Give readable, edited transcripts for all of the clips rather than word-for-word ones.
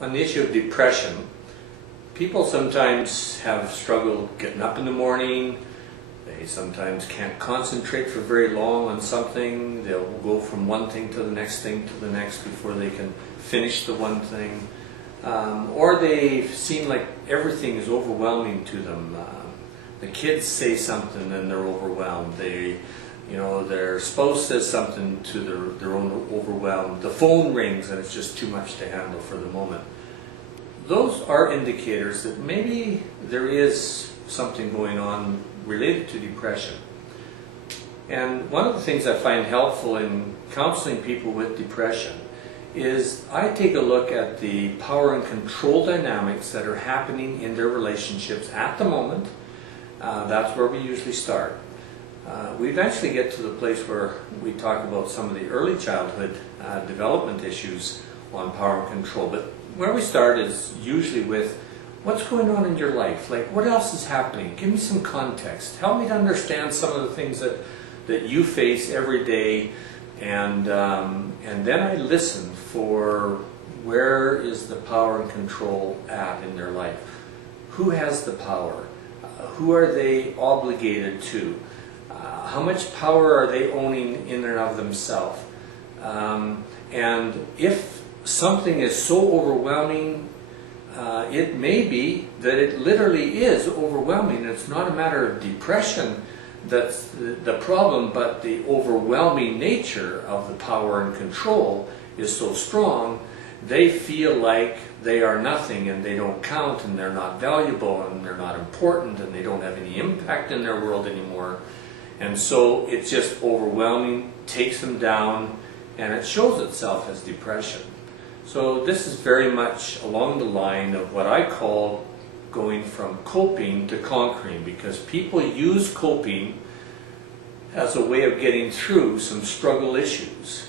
on the issue of depression, people sometimes have struggled getting up in the morning. They sometimes can't concentrate for very long on something. They'll go from one thing to the next thing to the next before they can finish the one thing. Or they seem like everything is overwhelming to them. The kids say something and they're overwhelmed. Their spouse says something to they're overwhelmed. The phone rings and it's just too much to handle for the moment. Those are indicators that maybe there is something going on related to depression. And one of the things I find helpful in counseling people with depression is I take a look at the power and control dynamics that are happening in their relationships at the moment. That's where we usually start. We eventually get to the place where we talk about some of the early childhood development issues on power and control. But where we start is usually with what's going on in your life. Like, what else is happening? Give me some context. Help me to understand some of the things that you face every day. And then I listen for where is the power and control at in their life. Who has the power? Who are they obligated to? How much power are they owning in and of themselves? And if something is so overwhelming, it may be that it literally is overwhelming. It's not a matter of depression that's the problem, but the overwhelming nature of the power and control is so strong, they feel like they are nothing and they don't count and they're not valuable and they're not important and they don't have any impact in their world anymore. And so it's just overwhelming, takes them down, and it shows itself as depression. So this is very much along the line of what I call going from coping to conquering, because people use coping as a way of getting through some struggle issues.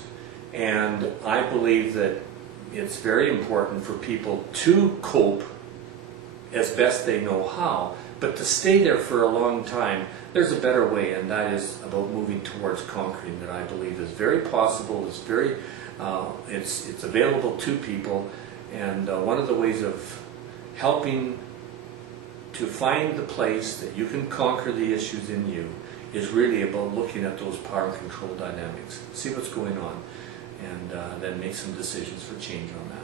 And I believe that it's very important for people to cope as best they know how, but to stay there for a long time, there's a better way, and that is about moving towards conquering, that I believe is very possible. It's very, it's available to people, and one of the ways of helping to find the place that you can conquer the issues in you is really about looking at those power and control dynamics, see what's going on, and then make some decisions for change on that.